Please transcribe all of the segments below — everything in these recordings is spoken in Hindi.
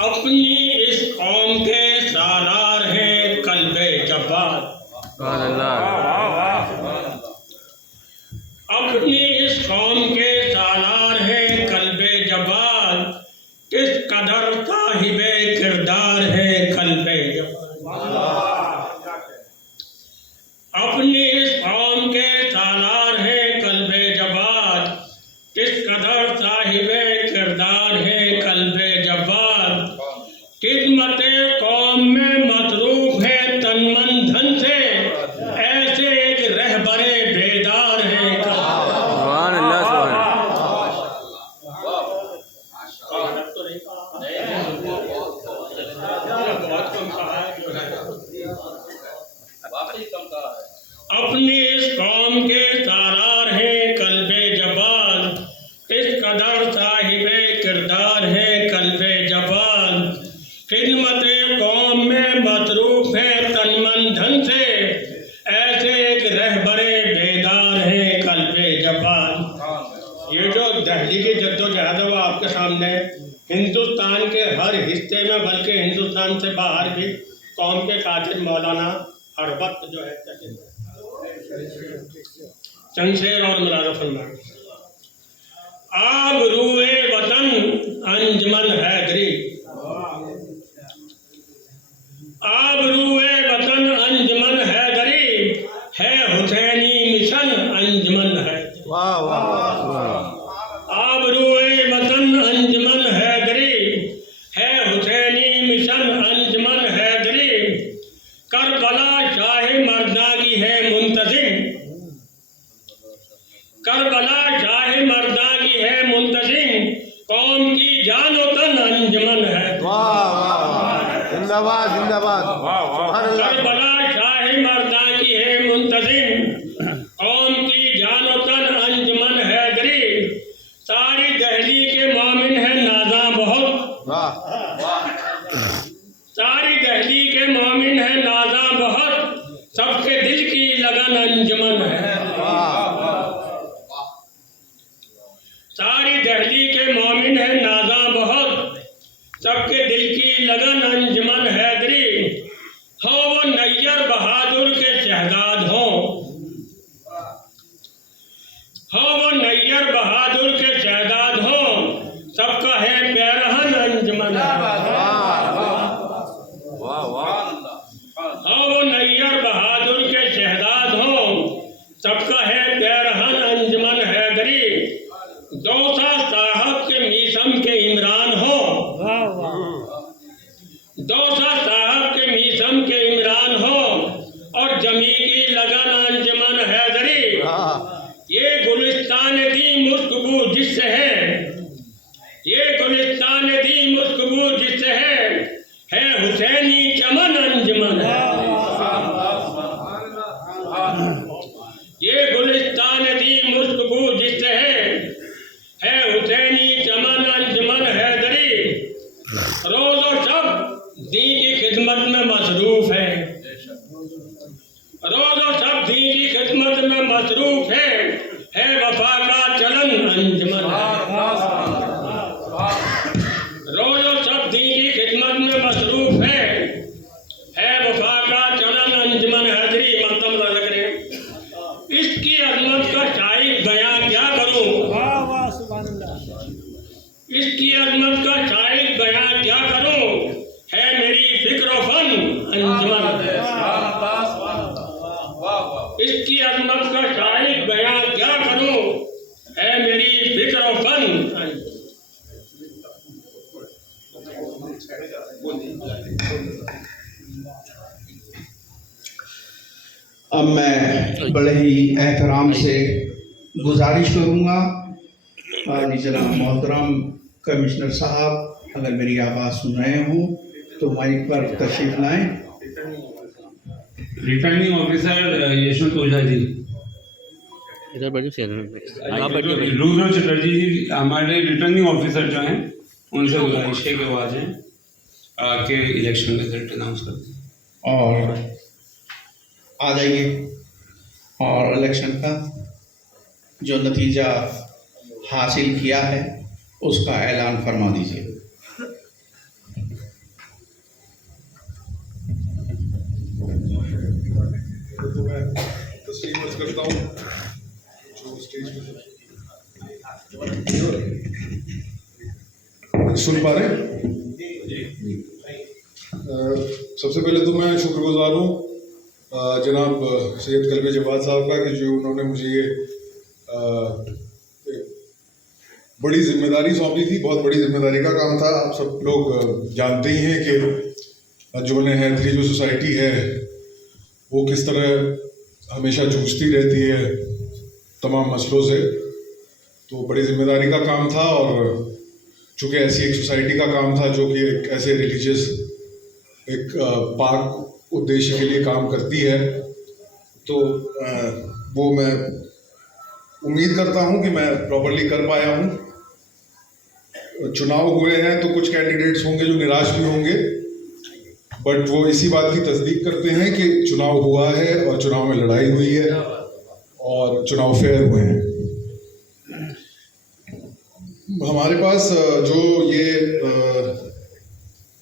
अपनी इस कौम के सालार हैं कल्बे जब्बार। अपनी इस कौम के सालार हैं कल्बे जब्बार, किस कदर साहिबे किरदार है कल्बे जब्बार। अपनी इस कौम के सालार हैं कल्बे जब्बार, किस कदर साहिबे किरदार है कल्बे जब्बार। खिदमत कौम में मसरूफ है तन मन धन से, ऐसे एक रहबरे बेदार है। अपनी इस कौम के सालार हैं कल्बे जब्बार, किस कदर साहिबे किरदार है कल्बे जब्बार। खिदमत कौम में मसरूफ है तन मन धन से, ऐसे एक रहबरे बेदार है कल्बे जब्बार। ये जो दहली की जद्दोजहद है वो आपके सामने हिंदुस्तान के हर हिस्से में, बल्कि हिंदुस्तान से बाहर भी कौम के कातिल मौलाना हर वक्त जो है चंशेर और मुराद फरमाए। आबरूए वतन अंजमन हैदरी, आबरूए वतन अंजमन हैदरी, है हुसैनी मिशन अंजमन है। आबरूए वतन अंजमन हैदरी, है हुसैनी मिशन अंजमन हैदरी। करबला शाह मर्दागी है मुंतजिम, करबला शाह मर्दागी है मुंतजिम, कौम की जानो तन अंजमन है। जिंदाबाद जिंदाबाद। करबला शाह मर्दागी है मुंतजिम, कौम की जानो तन अंजमन हैदरी। सारी दहली के मोमिन है नाज़ा बहुत, सारी दहली के मोमिन है नाज़ा बहुत, सबके दिल की लगन अंजमन है। सारी दहली के मोमिन है नाज़ा बहुत, सबके दिल की लगन अंजमन हैदरी। हो वो नैयर बहादुर के शहजाद हो वो नैयर बहादुर के शहजाद हो, सबका है पैरहन अंजमन है। वो नैयर बहादुर के शहजाद हो, सबका है पैरहन अंजमन हैदरी। दौसा साहब के मीसम के इमरान हो, दौसा साहब के मीसम के इमरान हो, और जमी की लगन अंजमन हैदरी। ये गुलिस्तान दी मुस्कबू जिससे है, ये गुलिस्तान दी मुस्कबू जिससे है हुसैनी चमन अंजमन है। ये गुलिस्तान दी मुस्कबू जिससे है हुसैनी चमन अंजमन हैदरी। रोज़ो शब दी की खिदमत में मसरूफ है, रोज़ो शब दी की खिदमत में मसरूफ है वफा का चलन अंजमन है। रोज़ो शब दी की खिदमत में मसरूफ है वफा का चलन अंजमन हैदरी। मतलब रख रहे इसकी अजमत का शाइक बयां क्या करूं, इसकी अजमत का शाइक बयां क्या करूं, है मेरी फिक्र फन अंजमन। इसकी अजमत का शाइक बयां क्या करूं, है मेरी फिक्र फन। अब मैं बड़े ही एहतराम से गुजारिश करूँगा जनाब मोहतरम कमिश्नर साहब, अगर मेरी आवाज़ सुन रहे हों तो माइक पर तशरीफ लाएं। रिटर्निंग ऑफिसर यशवंत ओझा जी, इधर बैठिए, रुद्र चटर्जी जी हमारे रिटर्निंग ऑफिसर जो हैं, उनसे गुजारिश है कि वो आ जाएं के इलेक्शन का रिजल्ट अनाउंस कर दें। और आ जाइए और इलेक्शन का जो नतीजा हासिल किया है उसका ऐलान फरमा दीजिए। तो मैं तस्लीम अर्ज करता हूँ जो स्टेज पे सुन पा रहे हैं? सबसे पहले तो मैं शुक्रगुजार हूँ जनाब सैयद कल्बे जवाद साहब का कि जो उन्होंने मुझे ये एक बड़ी जिम्मेदारी सौंपी थी। बहुत बड़ी जिम्मेदारी का काम था। आप सब लोग जानते ही हैं कि जो हैदरी जो सोसाइटी है वो किस तरह हमेशा जूझती रहती है तमाम मसलों से। तो बड़ी जिम्मेदारी का काम था और चूँकि ऐसी एक सोसाइटी का काम था जो कि एक ऐसे रिलीजियस एक पाक उद्देश्य के लिए काम करती है, तो वो मैं उम्मीद करता हूँ कि मैं प्रॉपर्ली कर पाया हूँ। चुनाव हुए हैं तो कुछ कैंडिडेट्स होंगे जो निराश भी होंगे, बट वो इसी बात की तस्दीक करते हैं कि चुनाव हुआ है और चुनाव में लड़ाई हुई है और चुनाव फेयर हुए हैं। हमारे पास जो ये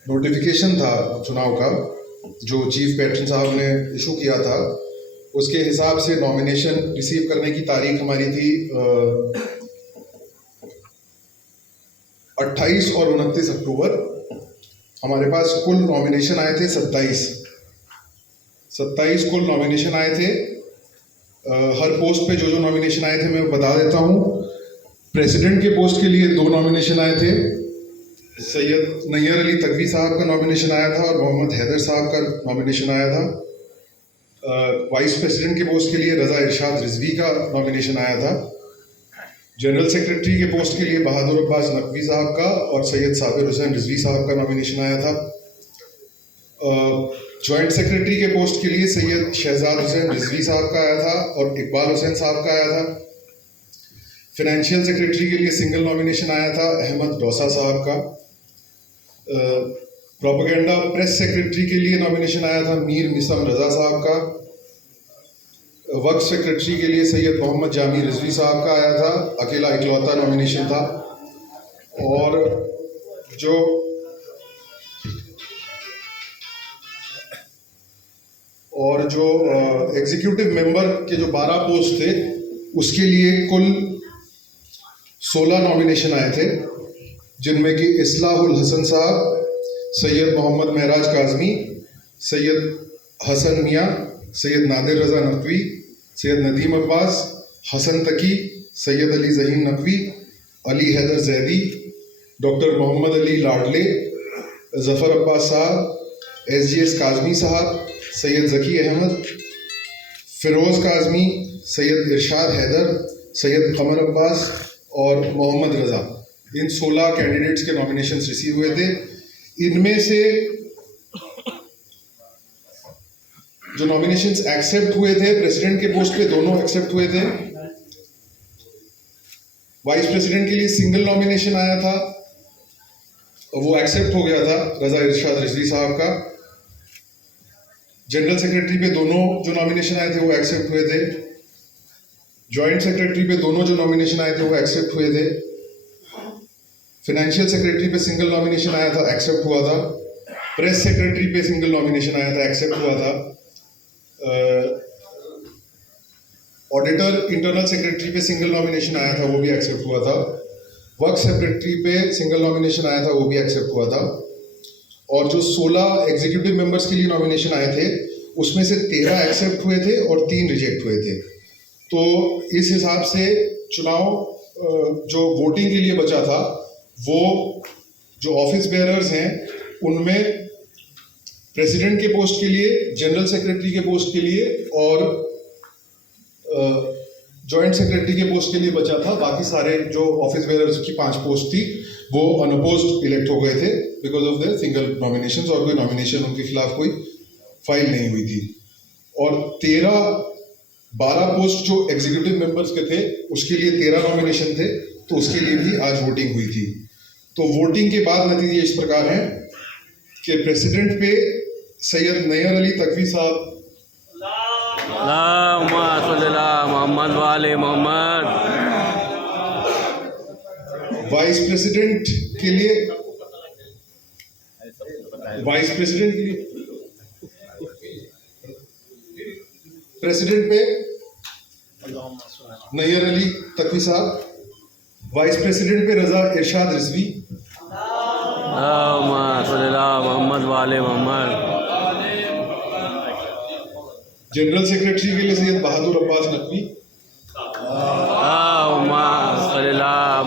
नोटिफिकेशन था चुनाव का जो चीफ पैटर्न साहब ने इशू किया था, उसके हिसाब से नॉमिनेशन रिसीव करने की तारीख हमारी थी 28 और 29 अक्टूबर। हमारे पास कुल नॉमिनेशन आए थे 27 कुल नॉमिनेशन आए थे। हर पोस्ट पे जो जो नॉमिनेशन आए थे मैं बता देता हूँ। प्रेसिडेंट के पोस्ट के लिए 2 नॉमिनेशन आए थे। सैयद नैयर अली तकवी साहब का नॉमिनेशन आया था और मोहम्मद हैदर साहब का नॉमिनेशन आया था। वाइस प्रेसिडेंट के पोस्ट के लिए रज़ा इरशाद रिजवी का नॉमिनेशन आया था। जनरल सेक्रेटरी के पोस्ट के लिए बहादुर अब्बास नकवी साहब का और सैयद साबिर हुसैन रिजवी साहब का नॉमिनेशन आया था। जॉइंट सेक्रेटरी के पोस्ट के लिए सैयद शहजाद हुसैन रिजवी साहब का आया था और इकबाल हुसैन साहब का आया था। फाइनेंशियल सेक्रेटरी के लिए सिंगल नॉमिनेशन आया था अहमद डोसा साहब का। प्रोपेगेंडा प्रेस सेक्रेटरी के लिए नॉमिनेशन आया था मीर मिसम रज़ा साहब का। वक्फ सेक्रेटरी के लिए सैयद मोहम्मद जामी रिजवी साहब का आया था, अकेला इकलौता नॉमिनेशन था। और जो एग्जीक्यूटिव मेंबर के जो 12 पोस्ट थे उसके लिए कुल 16 नॉमिनेशन आए थे, जिनमें कि इस्लाहुल हसन साहब, सैयद मोहम्मद महराज काज़मी, सैयद हसन मियाँ, सैयद नादिर रज़ा नकवी, सैयद नदीम अब्बास, हसन तकी, सैयद अली ज़हीन नकवी, अली हैदर जैदी, डॉक्टर मोहम्मद अली लाडले, ज़फ़र अब्बास साहब, SGS काज़मी साहब, सैयद ज़की अहमद, फ़िरोज़ काज़मी, सैयद इरशाद हैदर, सैयद कमर अब्बास और मोहम्मद रज़ा। इन 16 कैंडिडेट्स के नॉमिनेशंस रिसीव हुए थे। इनमें से जो नॉमिनेशंस एक्सेप्ट हुए थे, प्रेसिडेंट के पोस्ट पे दोनों एक्सेप्ट हुए थे। वाइस प्रेसिडेंट के लिए सिंगल नॉमिनेशन आया था, वो एक्सेप्ट हो गया था रज़ा इरशाद रिजवी साहब का। जनरल सेक्रेटरी पे दोनों जो नॉमिनेशन आए थे वो एक्सेप्ट हुए थे। जॉइंट सेक्रेटरी पे दोनों जो नॉमिनेशन आए थे वो एक्सेप्ट हुए थे। फाइनेंशियल सेक्रेटरी पे सिंगल नॉमिनेशन आया था, एक्सेप्ट हुआ था। प्रेस सेक्रेटरी पे सिंगल नॉमिनेशन आया था, एक्सेप्ट हुआ था। ऑडिटर इंटरनल सेक्रेटरी पे सिंगल नॉमिनेशन आया था, वो भी एक्सेप्ट हुआ था। वर्क सेक्रेटरी पे सिंगल नॉमिनेशन आया था, वो भी एक्सेप्ट हुआ था। और जो 16 एग्जीक्यूटिव मेंबर्स के लिए नॉमिनेशन आए थे उसमें से 13 एक्सेप्ट हुए थे और 3 रिजेक्ट हुए थे। तो इस हिसाब से चुनाव जो वोटिंग के लिए बचा था वो जो ऑफिस बेयरर्स हैं उनमें प्रेसिडेंट के पोस्ट के लिए, जनरल सेक्रेटरी के पोस्ट के लिए और जॉइंट सेक्रेटरी के पोस्ट के लिए बचा था। बाकी सारे जो ऑफिस बेयरर्स की 5 पोस्ट थी वो अनअपोज्ड इलेक्ट हो गए थे because of the single nominations, और कोई नॉमिनेशन उनके खिलाफ कोई फाइल नहीं हुई थी। और 12 पोस्ट जो एग्जीक्यूटिव मेंबर्स के थे उसके लिए 13 नॉमिनेशन थे, तो उसके लिए भी आज वोटिंग हुई थी। तो वोटिंग के बाद नतीजे इस प्रकार हैं कि प्रेसिडेंट पे सैयद नैयर अली तकवी साहब मोहम्मद वाले मोहम्मद। वाइस प्रेसिडेंट के लिए प्रेसिडेंट पे नैयर अली तकवी साहब, वाइस प्रेसिडेंट पे रजा इरशाद रिजवी, मोहम्मद वाले मोहम्मद। जनरल सेक्रेटरी के लिए सैयद बहादुर अब्बास नकवी,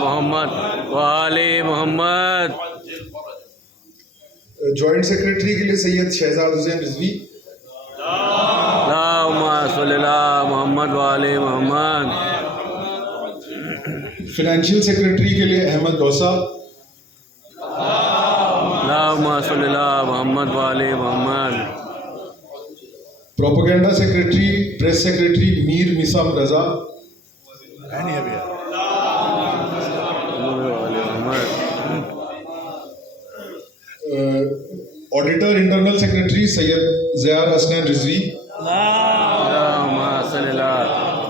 मोहम्मद वाले मोहम्मद। जॉइंट सेक्रेटरी के लिए सैयद शहजाद हुसैन रिजवी, मोहम्मद वाले मोहम्मद। फाइनेंशियल सेक्रेटरी के लिए अहमद गौसा, मोहम्मद वाले Mohammad. Propaganda secretary press secretary Mir Misam Raza, auditor internal secretary Syed Ziyar Hasnain Rizvi,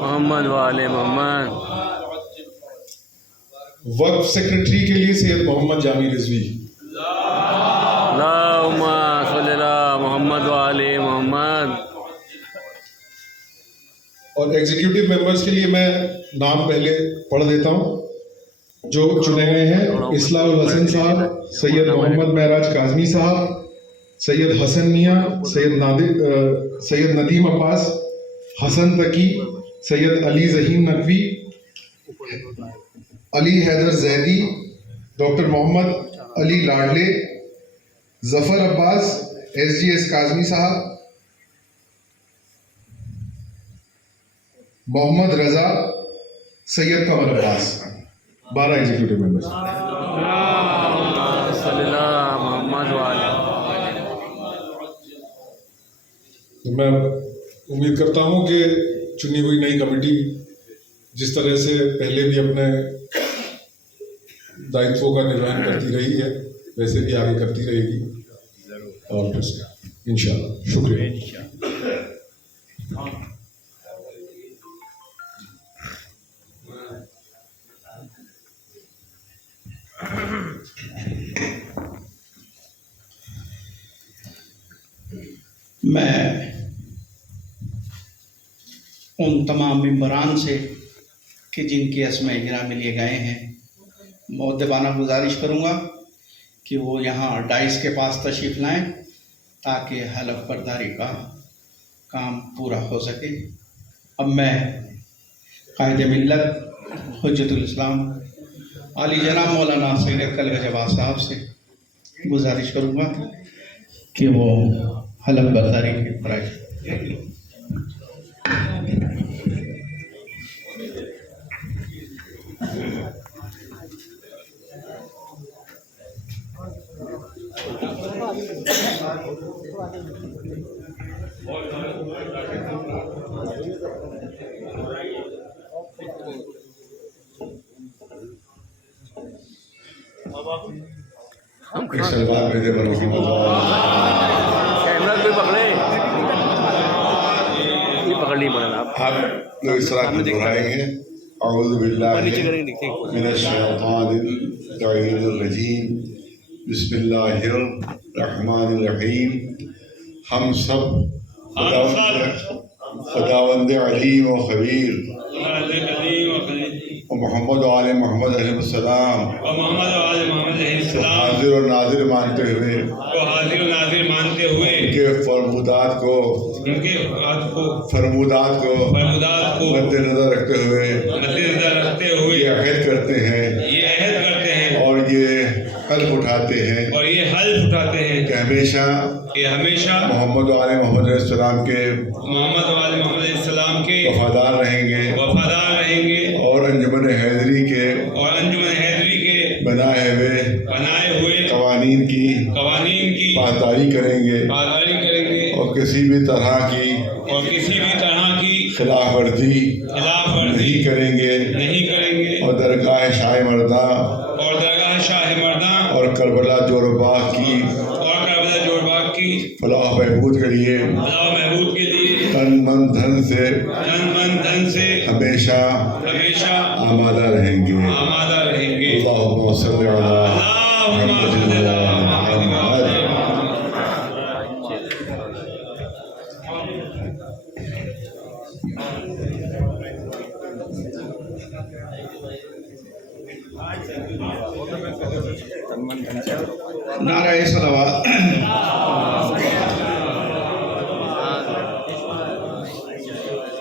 Mohammad वाले मोहम्मद। वक्फ सेक्रेटरी के लिए सैयद मोहम्मद जामी रिजवी, मोहम्मद वाले मोहम्मद। और एग्जीक्यूटिव मेंबर्स के लिए मैं नाम पहले पढ़ देता हूँ जो चुने गए हैं। इस्लाहुल हसन साहब, सैयद मोहम्मद महराज काजमी साहब, सैयद हसन मियाँ, सैयद नदीम अब्बास, हसन तकी, सैयद अली ज़हीन नकवी, अली हैदर जैदी, डॉक्टर मोहम्मद अली लाडले, जफ़र अब्बास, SGS काजमी साहब, मोहम्मद रजा, सैयद कमर अब्बास। 12 executive members. मोहम्मद वाले। तो मैं उम्मीद करता हूँ कि चुनी हुई नई कमेटी जिस तरह से पहले भी अपने दायित्वों का निर्वहन करती रही है वैसे भी आगे करती रहेगी और इंशाअल्लाह। शुक्रिया। मैं उन तमाम मेंबरान से कि जिनके अस्माए गिरामी में लिए गए हैं मुअद्दबाना गुजारिश करूँगा कि वो यहाँ डाइस के पास तशरीफ़ लाएं ताकि हलफ बर्दारी का काम पूरा हो सके। अब मैं कायद मिल्लत हुज्जतुल इस्लाम आली जनाब मौलाना सैयद कलगज अब्बास साहब से गुजारिश करूँगा कि वो हलफ बर्दारी की फराइज। सलवार भेजे बनो की कैमरा कोई पकड़े, ये पकड़नी पड़ेगा आप लोग इस तरह में दोहराएंगे। औज़ु बिल्लाहि नीचे करेंगे मिनश्शैतानिर्रजीम, बिस्मिल्लाहिर्रहमानिर्रहीम। हम सब खुदावंद अलीम व खबीर मोहम्मद वाले मोहम्मद अलैहिस्सलाम हाजिर और नाजिर मानते हुए उनके फरमुदात को मद्देनजर रखते हुए ये अहद करते हैं और ये हल्फ उठाते हैं कि हमेशा मोहम्मद वाले मोहम्मद अलैहिस्सलाम के वफादार रहेंगे और अंजुमन हैदरी के बनाए हुए कवानीन की पासदारी करेंगे और किसी भी तरह की खिलाफ वर्जी नहीं करेंगे और दरगाह शाह मर्दा और करबला जोरबाग की फलाह बहबूद के लिए तन मन धन से हमेशा आमादा रहेंगे। अल्लाहुम्मा अल्लाहुम्मा सल्लि अला मुहम्मद व अला मुहम्मद। नाराए सलावत।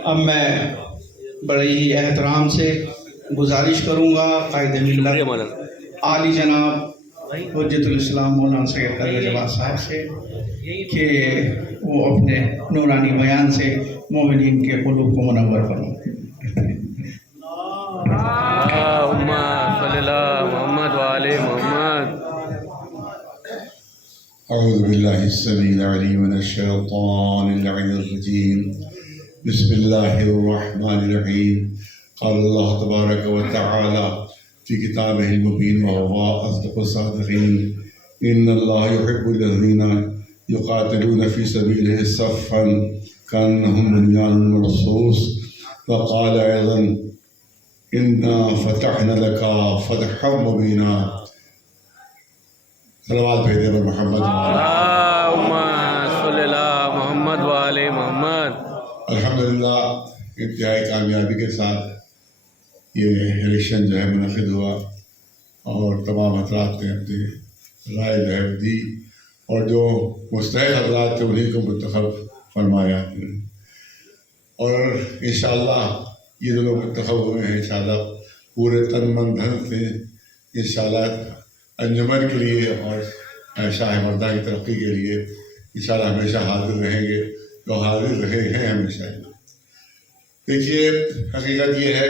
अब मैं बड़े ही एहतराम से गुजारिश करूँगा कायदे मिल्लत आली जनाब हुज्जतुल इस्लाम मौलाना सैयद कलवे जवाद साहब से कि वो अपने नूरानी बयान से मोमिनीन के क़ुलूब को मुनव्वर फरमाएं। अल्लाहुम्मा सल्ली अला मुहम्मद व आले मुहम्मद। अऊज़ु बिल्लाहि अस्समीइल अलीम मिनश शैतानिर रजीम। बिस्मिल्लाहिर रहमानिर रहीम। क़ाल अल्लाह तबारक व तआला फ़ी किताबिहिल मुबीन व हुवा अस्दक़ुस सादिक़ीन। इन्नल्लाहा युहिब्बुल लज़ीना युक़ातिलूना फ़ी सबीलिही सफ़्फ़न कअन्नहुम बुनियानुन मरसूस। व क़ाल अयज़न इन्ना फ़तहना लका फ़तहम मुबीना। सलावत भेजे पर मोहम्मद। अल्लाहुम्मा सल्ली अला मुहम्मद व आले मुहम्मद। अल्हम्दुलिल्लाह इंतहाई कामयाबी के साथ ये इलेक्शन जो है मुनक़िद हुआ और तमाम हज़रात ने अपनी राय जो है दी और जो मुस्तहिक़ हज़रात थे उन्हीं को मुंतख़ब फरमाया। और इंशाअल्लाह ये जो लोग मुंतख़ब हुए हैं इंशाअल्लाह पूरे तन मन धन से इंशाअल्लाह अंजुमन के लिए और शाह मर्दा की तरक्की के लिए इंशाअल्लाह हमेशा हाजिर रहेंगे, जो हाजिर रहे हैं हमेशा। देखिए हकीकत ये है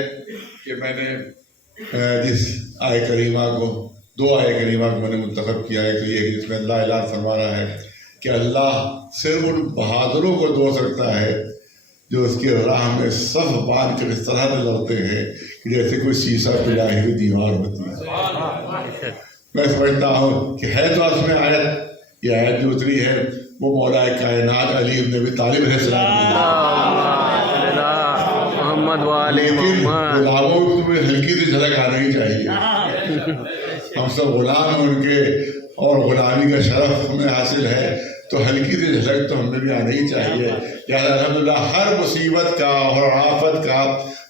कि मैंने जिस आय करीमा को, दो आय करीमा को मैंने मुंतखब किया है, तो ये है जिसमें अल्लाह ऐलान फरमा रहा है कि अल्लाह सिर्फ उन बहादुरों को दो सकता है जो उसकी राह में सफ बांध कर इस तरह से लड़ते हैं कि जैसे कोई शीशा पिलाई हुई दीवार होती है। मैं समझता हूँ कि है तो उसमें आयत, ये आयत जो उतरी है वो मौला कायनात अली इब्न अबी तालिब मोहम्मद वाले मोहम्मद। गुलामों में हल्की सी झलक आना ही चाहिए। हम सब गुलाम हैं उनके और गुलामी का शरफ हमें हासिल है, तो हल्की सी झलक तो हमें भी आना ही चाहिए। यार अल्हम्दुलिल्लाह हर मुसीबत का और आफत का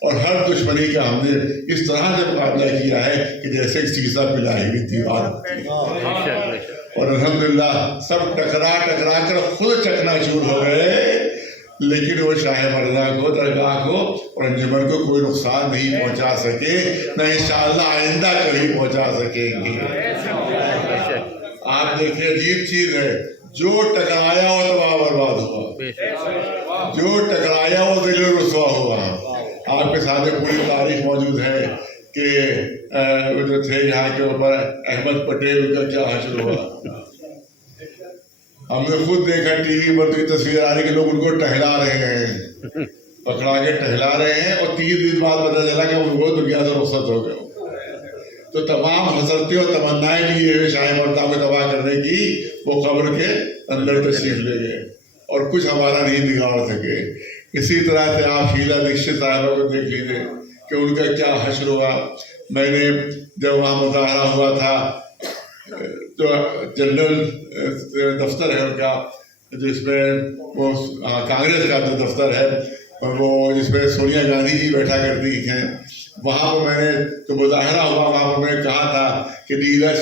और हर दुश्मनी का हमने इस तरह से मुकाबला किया है कि जैसे शीशा पिलाई हुई दीवार। और अल्हम्दुलिल्लाह सब टकरा टकरा कर खुद चकनाचूर हो गए, लेकिन वो शाह मर्दा को, दरगाह को और अंजुमन को कोई नुकसान नहीं पहुंचा सके, न इंशाअल्लाह आइंदा कभी पहुंचा सकेंगे। आप देखिए अजीब चीज है, जो टकराया वो तबाह बर्बाद हुआ, जो टकराया वो दिल रुसवा हुआ। आपके सामने पूरी तारीख मौजूद है कि वो जो थे यहाँ के ऊपर अहमद पटेल, उनका क्या हासिल हुआ। हमने खुद देखा टीवी पर तो तस्वीर आ रही कि लोग उनको टहला रहे हैं, पकड़ा के टहला रहे हैं, और 3 दिन बाद पता चला कि उनको दुनिया से रुखसत हो गए। तो तमाम हसरतें और तमन्नाएं लिए हुए शाह मर्दा को तबाह करने की वो कब्र के अंदर तशरीफ ले गए और कुछ हमारा नहीं बिगाड़ सके। इसी तरह से आप शीला दीक्षित साहबा को देख लीजिए कि उनका क्या हश्र हुआ। मैंने जब वहाँ मुजाहरा हुआ था, जो जनरल दफ्तर है उनका, जिसमें वो कांग्रेस का जो दफ्तर है, वो जिसमें सोनिया गांधी जी बैठा करती हैं, वहाँ पर मैंने तो मुजाहरा हुआ, वहाँ पर मैंने कहा था कि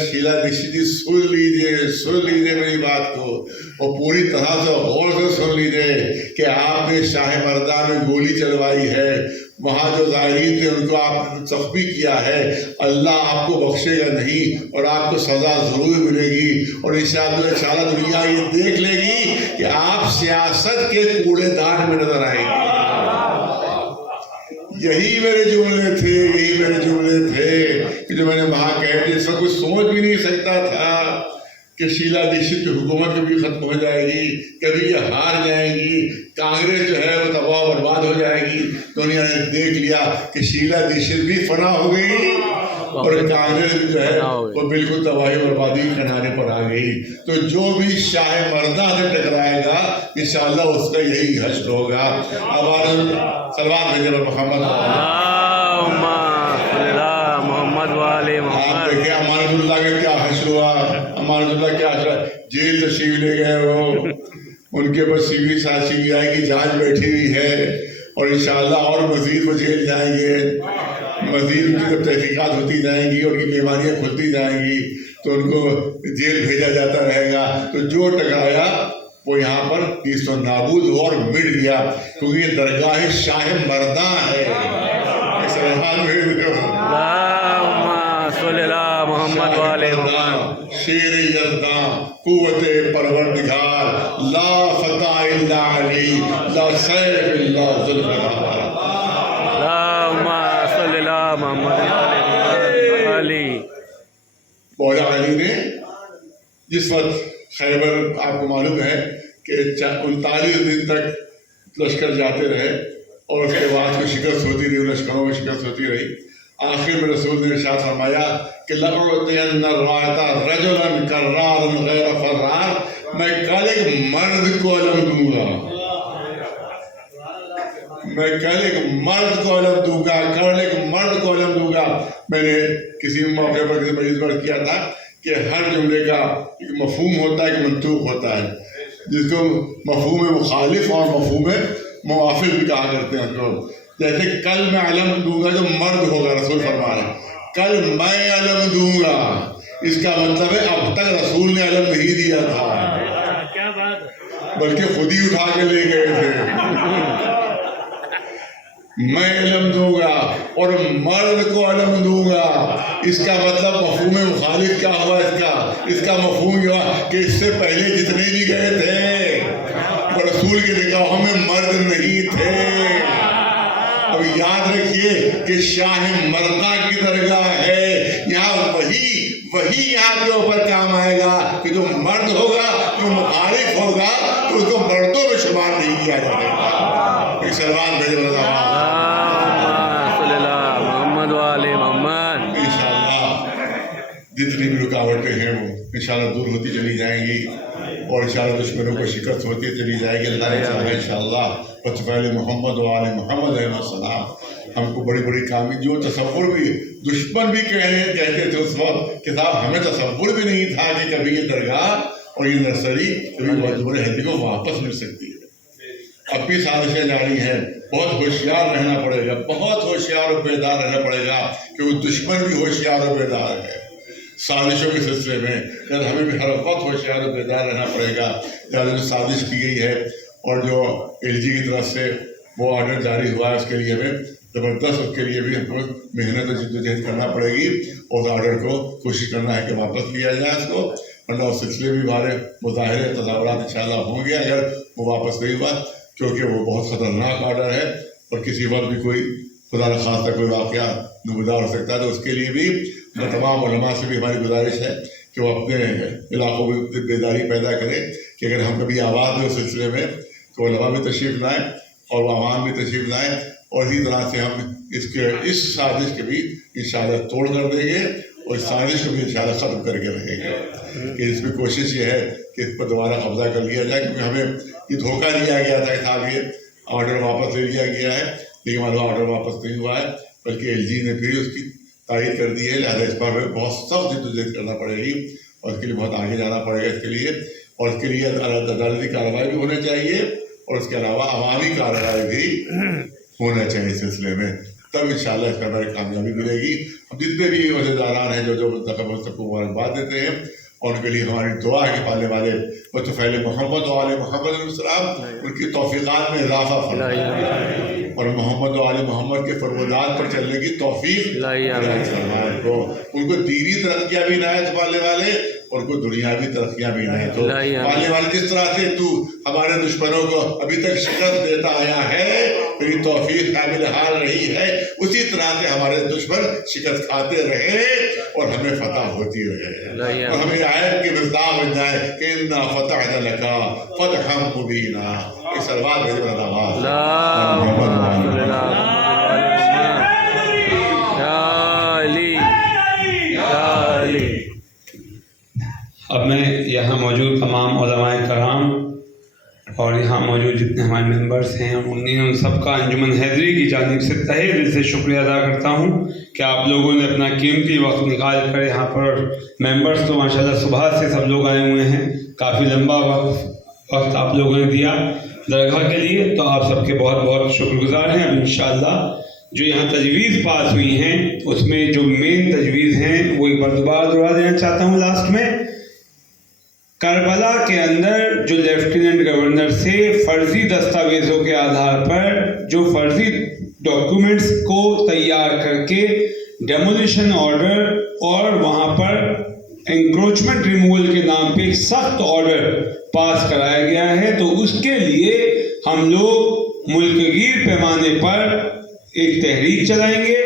शीला दीक्षित जी सुन लीजिए मेरी बात को, और पूरी तरह से गौर से सुन लीजिए कि आपने शाह मर्दा में गोली चलवाई है, वहाँ जो ज़ाहिरीन थे उनको आपने ज़ख्मी किया है, अल्लाह आपको बख्शेगा नहीं और आपको सज़ा ज़रूर मिलेगी। और इंशाअल्लाह दुनिया ये देख लेगी कि आप सियासत के कूड़ेदान में नजर आएंगे। यही मेरे जुमले थे कि जो मैंने वहाँ कह दिया। इसमें कुछ सोच भी नहीं सकता था कि शीला दीक्षित की हुकूमत कभी खत्म हो जाएगी, कभी ये हार जाएंगी, कांग्रेस जो है वो तबाह बर्बाद हो जाएगी। दुनिया ने देख लिया कि शीला दीक्षित भी फना हो गई और कांग्रेस जो है वो बिल्कुल तबाही बर्बादी के किनारे पर आ गई। तो जो भी शाह मर्दा से टकराएगा इंशाअल्लाह उसका यही हश्र होगा। अब सलवात भेजे मोहम्मद मोहम्मद वाले वाले आप मोहम्मद। देखे अमानतुल्लाह का क्या हश्र हुआ, अमानतुल्लाह क्या हश्र, जेल तशरीफ ले गए वो, उनके ऊपर CBI की जांच बैठी हुई है और इंशाअल्लाह और मजीद वो जेल जाएंगे, मजीद उनकी जब तहकीकात होती जाएंगी और उनकी बीमारियाँ खुलती जाएंगी तो उनको जेल भेजा जाता रहेगा। तो जो टकराया वो यहाँ पर तीसरा नाबूद हुआ और मिट गया, क्योंकि ये दरगाह शाह मर्दा है। मोहम्मद वाले मोहम्मद। शेर यज़दा कुव्वते परवरदिगार ला फता इल्ला अली ला सैफ इल्ला ज़ुल्फ़िकार। मोहम्मद अली। मौला अली ने जिस वक्त खैबर, आपको मालूम है कि 39 दिन तक लश्कर जाते रहे और उसके बाद कोई शिकस्त होती रही, लश्करों में शिकस्त होती रही। आखिर में रसूल ने इरशाद फरमाया कि मैं कल एक मर्द को अलम दूंगा, मैं कल एक मर्द को अलम दूंगा, कल एक मर्द को अलम दूंगा। मैंने किसी मौके पर किसी मरीज पर किया था कि हर जुमले का एक मफहूम होता है, एक मंतूक होता है, जिसको मफहूम मुखालिफ और मफहूम मुवाफिक भी कहा करते हैं। तो जैसे कल मैं अलम दूंगा जो मर्द होगा, रसूल फरमा रहे कल मैं अलम दूंगा, इसका मतलब है अब तक रसूल ने अलम नहीं दिया था, बल्कि खुद ही उठा के ले गए थे। मैं अलम दूंगा और मर्द को अलम दूंगा, इसका मतलब मफहूम मुखालिफ क्या हुआ इसका मफहूम हुआ कि इससे पहले जितने भी गए थे वो रसूल की निगाहों में मर्द नहीं थे। अब याद रखिए कि शाह मर्दा की दरगाह है, यहाँ वही यहाँ के ऊपर काम आएगा कि जो मर्द होगा, जो मुखालिफ होगा, तो उसको मर्दों में शुमार नहीं किया जाएगा। एक सलमान भेज मोहम्मद वाले मोहम्मद। इंशाअल्लाह जितनी भी रुकावटें हैं वो इंशाअल्लाह दूर होती चली जाएंगी और इंशाअल्लाह दुश्मनों को शिकस्त होती चली जाएगी। अल्लाह ने चाहा इंशाअल्लाह पहले मोहम्मद वाले मोहम्मद सलाम हमको बड़ी बड़ी कामी, जो तसव्वुर भी दुश्मन भी कहते थे उस वक्त कि साहब हमें तसव्वुर भी नहीं था कि कभी ये दरगाह और ये नर्सरी कभी बड़े हिंदी को वापस मिल सकती है। अब भी साजिशें जारी हैं, बहुत होशियार रहना पड़ेगा, बहुत होशियार और बेदार रहना पड़ेगा, क्योंकि दुश्मन भी होशियार और बेदार है साजिशों के सिलसिले में। यार हमें भी हर वक्त होशियार और बेदार रहना पड़ेगा। यार जो साजिश की गई है और जो LG की तरफ से वो ऑर्डर जारी हुआ है, उसके लिए हमें ज़बरदस्त, उसके लिए भी हमको मेहनत और जिद्दोजहद करना पड़ेगी और उस ऑर्डर को कोशिश करना है कि वापस लिया जाए उसको, वरना उस सिलसिले में हमारे मुज़ाहिरे तज़ावुरात इंशाअल्लाह होंगे अगर वो वापस नहीं हुआ, क्योंकि वो बहुत ख़तरनाक ऑर्डर है और किसी वक्त भी कोई खुदा न खास्ता कोई वाक़या नुमदार हो सकता है। तो उसके लिए भी तमाम उलमा से भी हमारी गुजारिश है कि वो अपने इलाकों में बेदारी पैदा करें कि अगर हम कभी आवाज़ दें उस सिलसिले में तो उलमा भी तशरीफ़ लाएँ और आवाम भी तशरीफ़ लाएँ और इसी तरह से हम इस साजिश के भी इंशाअल्लाह तोड़ कर देंगे और इस साजिश को भी इंशाअल्लाह ख़त्म करके रहेंगे। कि इसमें कोशिश ये है कि इस पर दोबारा कब्जा कर लिया जाए, क्योंकि हमें ये धोखा दिया गया था कि साहब ये ऑर्डर वापस ले लिया गया है, लेकिन हमारा ऑर्डर वापस नहीं हुआ है, बल्कि LG ने फिर उसकी तारीफ कर दी है। लिहाजा इस पर बहुत सख्त जिद्दोजहद करना पड़ेगी और इसके लिए बहुत आगे जाना पड़ेगा इसके लिए, और इसके लिए अदालती कार्रवाई भी होनी चाहिए और उसके अलावा अवामी कार्रवाई भी होना चाहिए इस सिलसिले में, तब इंशाअल्लाह इसका हमारी कामयाबी मिलेगी। हम जितने भी अहदेदारान हैं जो सबको मुबारकबाद देते हैं और उनके लिए हमारी दुआ है कि पालने वाले तो पहले मोहम्मद वाले मोहम्मद उनकी तौफीक़ात में इजाफा फरमाए और मोहम्मद वाले मोहम्मद के फरमादात पर चलने की तौफीक को, उनको दीनी तरक्कियाँ भी इनायत पालने वाले और उनको दुनियावी तरक्कियाँ भी इनायत हो। पालने वाले जिस तरह से तू हमारे दुश्मनों को अभी तक शिकस्त देता आया है, तेरी तौफीक काबिल हाल रही है, उसी तरह से हमारे दुश्मन शिकस्त खाते रहे और हमें फतह होती रहे और हमें आयत की मिसाल बन जाए कि इन्ना फतहना लका फतहम मुबीना। इस सलवात भेज अब मैं यहाँ मौजूद तमाम उलमाए कराम और यहाँ मौजूद जितने हमारे मेंबर्स हैं उन सबका अंजुमन हैदरी की जानिब से तहे दिल से शुक्रिया अदा करता हूँ कि आप लोगों ने अपना कीमती वक्त निकाल कर यहाँ पर, मेंबर्स तो माशाल्लाह सुबह से सब लोग आए हुए हैं, काफ़ी लंबा वक्त आप लोगों ने दिया दरगाह के लिए, तो आप सबके बहुत बहुत शुक्रगुजार हैं। अब इंशाअल्लाह जो यहाँ तजवीज़ पास हुई हैं उसमें जो मेन तजवीज़ हैं वो एक बार दोबारा दोहरा देना चाहता हूँ लास्ट में। करबला के अंदर जो लेफ्टिनेंट गवर्नर से फर्जी दस्तावेज़ों के आधार पर जो फर्जी डॉक्यूमेंट्स को तैयार करके डेमोलिशन ऑर्डर और वहाँ पर एंक्रोचमेंट रिमूवल के नाम पे एक सख्त ऑर्डर पास कराया गया है, तो उसके लिए हम लोग मुल्कगीर पैमाने पर एक तहरीक चलाएंगे,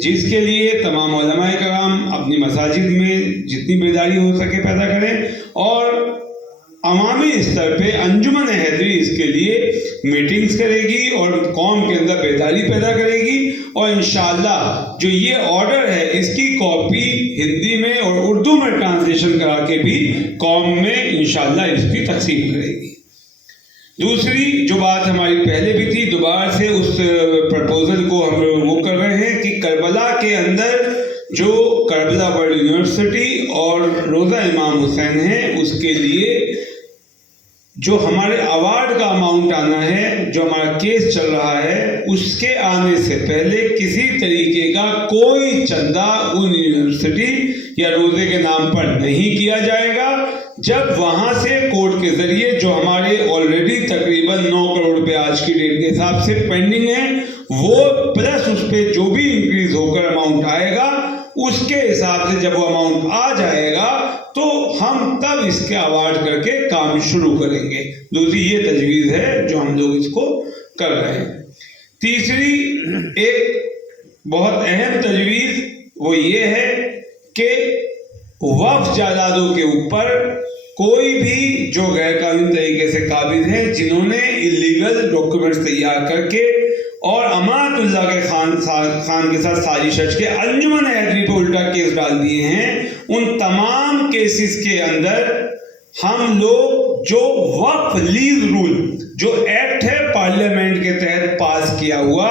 जिसके लिए तमाम उलमाए कराम अपनी मसाजिद में जितनी बेदारी हो सके पैदा करें और अवामी स्तर पे अंजुमन हैदरी इसके लिए मीटिंग्स करेगी और कौम के अंदर बेदारी पैदा करेगी, और इंशाअल्लाह जो ये ऑर्डर है इसकी कॉपी हिंदी में और उर्दू में ट्रांसलेशन करा के भी कौम में इंशाअल्लाह इसकी तकसीम करेगी। दूसरी जो बात हमारी पहले भी थी, दोबारा से उस प्रपोजल को हम लोग वो कर रहे हैं कि करबला के अंदर जो करबला वर्ल्ड यूनिवर्सिटी और रोज़ा इमाम हुसैन है उसके लिए जो हमारे अवार्ड का अमाउंट आना है, जो हमारा केस चल रहा है, उसके आने से पहले किसी तरीके का कोई चंदा उन यूनिवर्सिटी या रोज़े के नाम पर नहीं किया जाएगा। जब वहाँ से कोर्ट के ज़रिए जो हमारे ऑलरेडी तकरीबन 9 करोड़ रुपए आज की डेट के हिसाब से पेंडिंग है, वो प्लस उस पर जो भी इंक्रीज होकर अमाउंट आएगा उसके हिसाब से जब वो अमाउंट आ जाएगा तो हम तब इसके अवार्ड करके काम शुरू करेंगे। दूसरी ये तजवीज़ है जो हम लोग इसको कर रहे हैं। तीसरी एक बहुत अहम तजवीज़ वो ये है कि वक्फ जायदादों के ऊपर कोई भी जो गैरकानूनी तरीके से काबिज हैं, जिन्होंने इलीगल डॉक्यूमेंट्स तैयार करके और अमानतुल्लाह के खान के साथ साजिश रच के अंजुमन हैदरी पर उल्टा केस डाल दिए हैं, उन तमाम केसेस के अंदर हम लोग जो वक्फ लीज रूल जो एक्ट है पार्लियामेंट के तहत पास किया हुआ,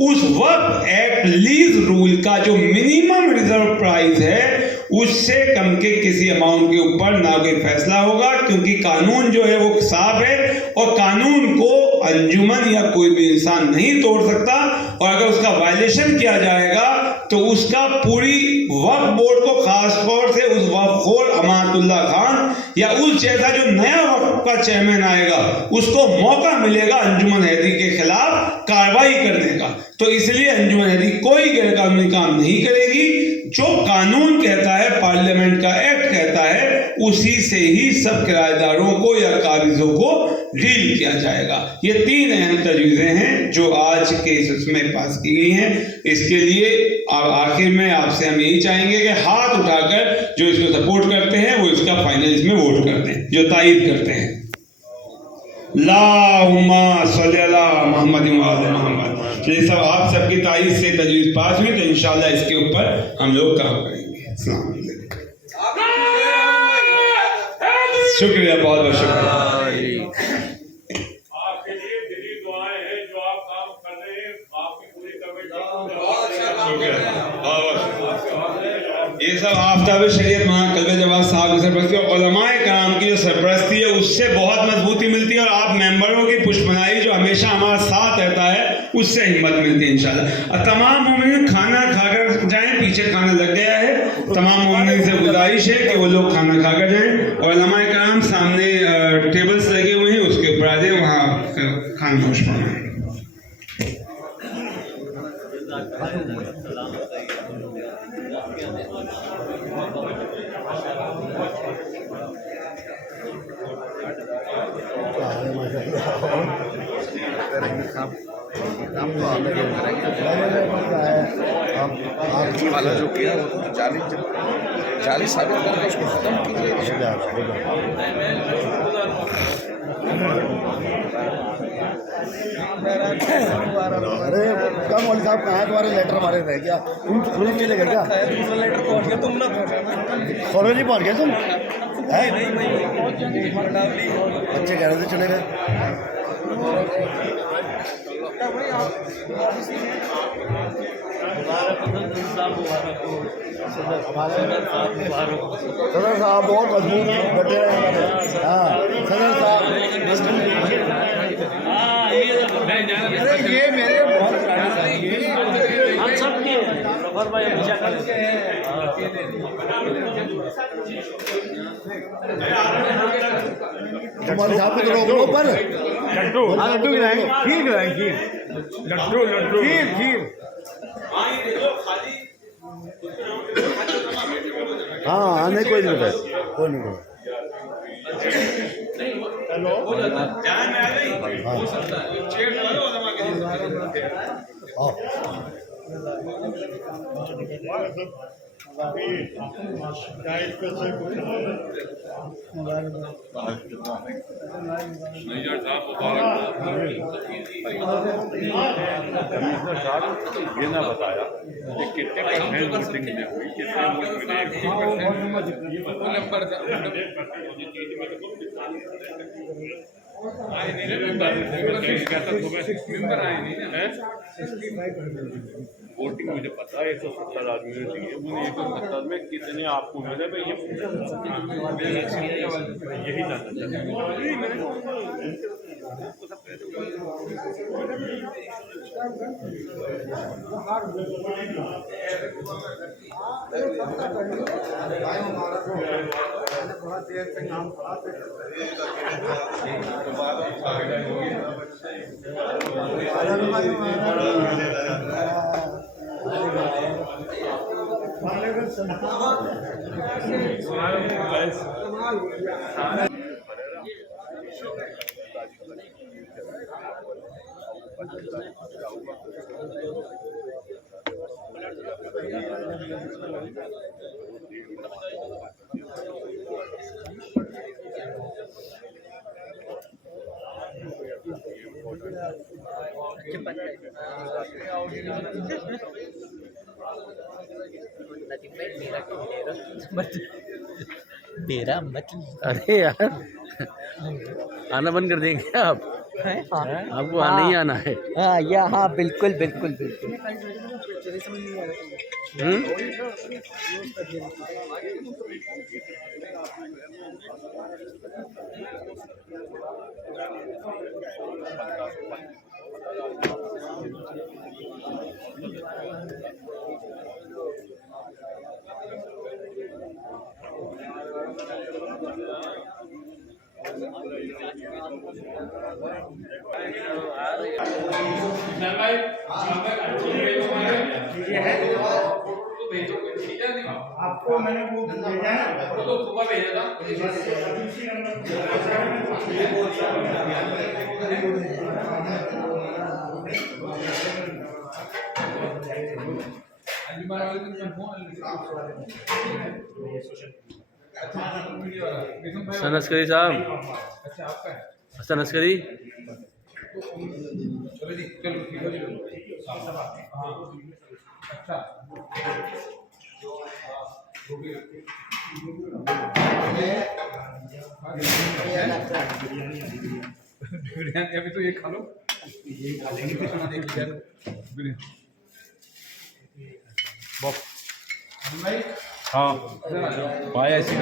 उस वक्फ एक्ट लीज रूल का जो मिनिमम रिजर्व प्राइस है उससे कम के किसी अमाउंट के ऊपर ना कोई फैसला होगा, क्योंकि कानून जो है वो साफ है और कानून को अंजुमन या कोई भी इंसान नहीं तोड़ सकता, और अगर उसका वायलेशन किया जाएगा तो उसका पूरी वक्फ बोर्ड को खास तौर से उस वक्फ खोर अमानतुल्लाह खान या उस जैसा जो नया वक्फ का चेयरमैन आएगा उसको मौका मिलेगा अंजुमन हैदरी के खिलाफ कार्रवाई करने का। तो इसलिए अंजुमन हैदरी कोई गैरकानूनी काम नहीं करेगी, जो कानून कहता है, पार्लियामेंट का एक्ट कहता है, उसी से ही सब किराएदारों को या काबिजों को डील किया जाएगा। ये 3 अहम तजवीज़ें हैं जो आज के इसमें पास की गई हैं। इसके लिए अब आखिर में आपसे हम यही चाहेंगे कि हाथ उठाकर जो इसको सपोर्ट करते हैं वो इसका फाइनल इसमें वोट करते हैं, जो तायीद करते हैं। अल्लाहुम्मा सल्ली अला मुहम्मद व आले मुहम्मद। ये सब आप सबकी तायीद से तजवीज़ पास हुई, तो इंशाअल्लाह इसके ऊपर हम लोग काम करेंगे। अस्सलाम वालेकुम, शुक्रिया, बहुत बहुत शुक्रिया। आपके लिए दिली दुआएं हैं, जो आप काम कर रहे हैं आपकी पूरी ये सब आफ्ताब शरीयत मौलाना कल्बे जवाद साहब की सरपरस्ती और उलमाए कराम की जो सरपरस्ती है उससे बहुत मजबूती मिलती है, और आप मेंबरों की पुष्पनाई जो हमेशा हमारा साथ रहता है उससे हिम्मत मिलती है इंशाल्लाह। और तमाम मोमिन खाना खाकर जाएं, पीछे खाना लग गया है, तमाम मोमिन से गुजारिश है कि वो लोग खाना खाकर जाएं, और उलमाए कराम सामने टेबल्स लगे हुए हैं उसके ऊपर आ जाए, वहाँ खाना नोश फरमाएं। वाला जो किया वो तो जाली साबित करके उसको खत्म कीजिए। अरे कम मौलवी साहब कहाँ तुम्हारे लेटर हमारे रह गया, तुम खुद नहीं ले गए क्या? दूसरा लेटर पहुँच गया, तुम ना खोलो नहीं पहुँच गए तुम। बच्चे कह रहे थे चले गए। सदर साहब बहुत मजबूत बैठे रहे। हाँ सदर साहब ये मेरे बहुत हम सब के सफर भाई हमेशा हमारे साहब को तो ऊपर लड्डू लड्डू खिलाएंगे, खीर खिलाएंगे, लड्डू लड्डू खीर खीर। हाँ आने कोई नहीं है, कोई नहीं है। हेलो ये ना बताया कि कितने परसेंट वोटिंग में हुई, कितने वोट वोटिंग मुझे पता है 170 आदमी ने दिए, उन 170 में कितने आपको मिले भाई, यही जानना चाहता मेरा मत। अरे यार आना बंद कर देंगे आप? आपको नहीं आना है? हाँ या हाँ बिल्कुल बिल्कुल बिल्कुल। आपको मैंने वो भेजा है, वो तो सुबह भेजा था। हसन अस्करी साहब, हसन अस्करी अभी तो ये खा लो, ये खा लेंगे हाँ भाई ऐसी